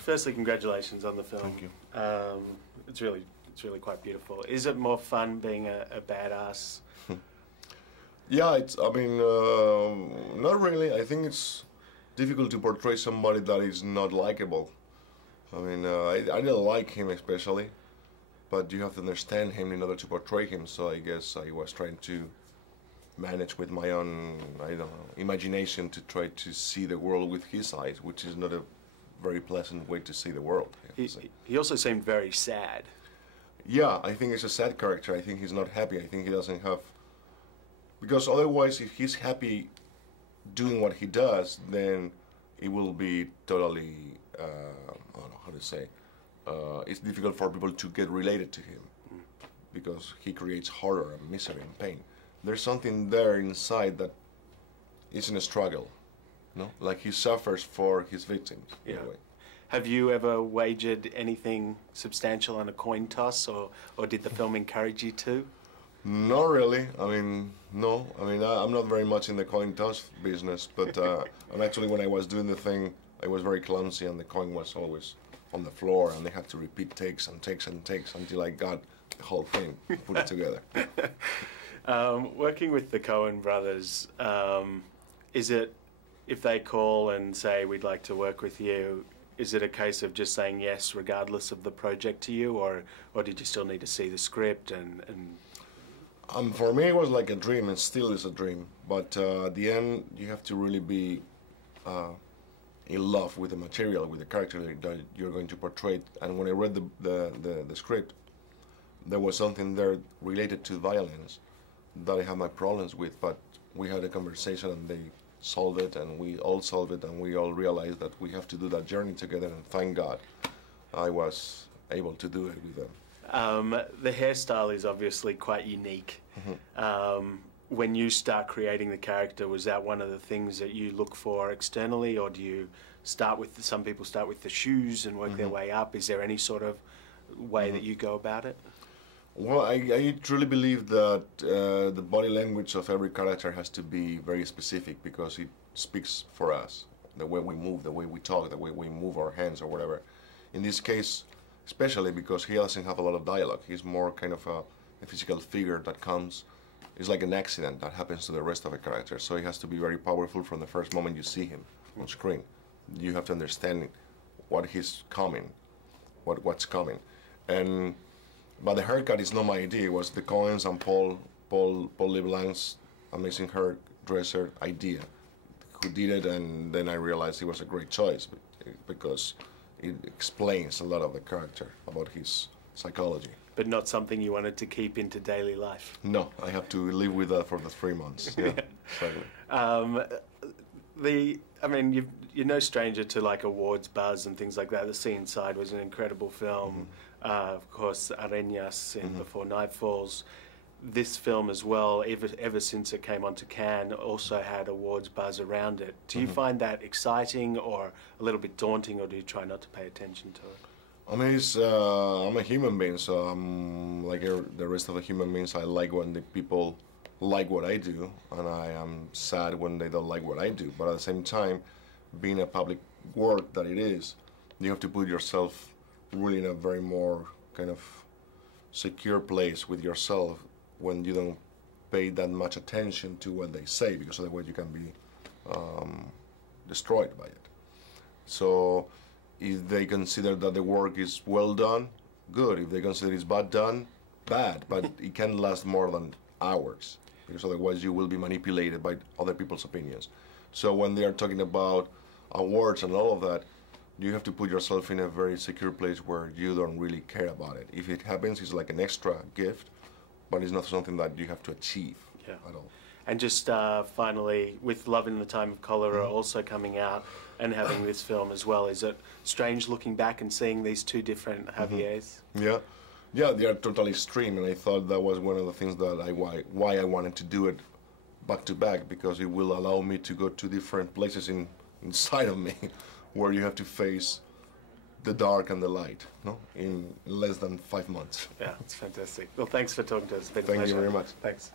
Firstly, congratulations on the film. Thank you. It's really quite beautiful. Is it more fun being a badass? Yeah, I mean, not really. I think it's difficult to portray somebody that is not likable. I mean, I didn't like him especially, but you have to understand him in order to portray him. So I guess I was trying to manage with my own, I don't know, imagination to try to see the world with his eyes, which is not a very pleasant way to see the world. He also seemed very sad. Yeah, I think he's a sad character. I think he's not happy. I think he doesn't have... Because otherwise, if he's happy doing what he does, then it will be totally, I don't know how to say, it's difficult for people to get related to him because he creates horror and misery and pain. There's something there inside that is in a struggle, no? Like he suffers for his victims, in a way. Have you ever wagered anything substantial on a coin toss, or did the film encourage you to? Not really. I mean, no. I mean, I'm not very much in the coin toss business, but and actually when I was doing the thing, I was very clumsy and the coin was always on the floor and they had to repeat takes and takes and takes until I got the whole thing, put it together. Working with the Coen brothers, is it, if they call and say, we'd like to work with you, is it a case of just saying yes regardless of the project to you, or did you still need to see the script and for me, it was like a dream, and still is a dream. But at the end, you have to really be in love with the material, with the character that you're going to portray. And when I read the script, there was something there related to violence that I had my problems with. But we had a conversation, and they solved it, and we all solved it, and we all realized that we have to do that journey together. And thank God, I was able to do it with them. The hairstyle is obviously quite unique. When you start creating the character, was that one of the things that you look for externally, or do you start with, some people start with the shoes and work their way up? Is there any sort of way that you go about it? Well, I truly believe that the body language of every character has to be very specific because it speaks for us. The way we move, the way we talk, the way we move our hands or whatever. In this case, especially because he doesn't have a lot of dialogue. He's more kind of a physical figure that comes. It's like an accident that happens to the rest of the character. So he has to be very powerful from the first moment you see him on screen. You have to understand what he's coming, what's coming. But the haircut is not my idea. It was the Coens and Paul LeBlanc's amazing hairdresser idea who did it, and then I realized it was a great choice because it explains a lot of the character about his psychology. But not something you wanted to keep into daily life? No, I have to live with that for the 3 months. Yeah, exactly. I mean, you're no stranger to like awards buzz and things like that. The Sea Inside was an incredible film. Of course, Arenas in Before Night Falls. This film as well, ever since it came onto Cannes, also had awards buzz around it. Do you find that exciting or a little bit daunting, or do you try not to pay attention to it? I mean, I'm a human being, so I'm like the rest of the human beings. I like when the people like what I do, and I am sad when they don't like what I do. But at the same time, being a public work that it is, you have to put yourself really in a very more kind of secure place with yourself when you don't pay that much attention to what they say, because otherwise you can be destroyed by it. So if they consider that the work is well done, good. If they consider it's bad done, bad. But it can't last more than hours, because otherwise you will be manipulated by other people's opinions. So when they are talking about awards and all of that, you have to put yourself in a very secure place where you don't really care about it. If it happens, it's like an extra gift, but it's not something that you have to achieve at all. And just finally, with Love in the Time of Cholera also coming out and having this film as well, is it strange looking back and seeing these two different Javiers? Yeah, they are totally extreme, and I thought that was one of the things that why I wanted to do it back to back, because it will allow me to go to different places inside of me where you have to face the dark and the light, no? In less than 5 months. Yeah, it's fantastic. Well, thanks for talking to us. It's been a pleasure. pleasure. Thank you very much. Thanks.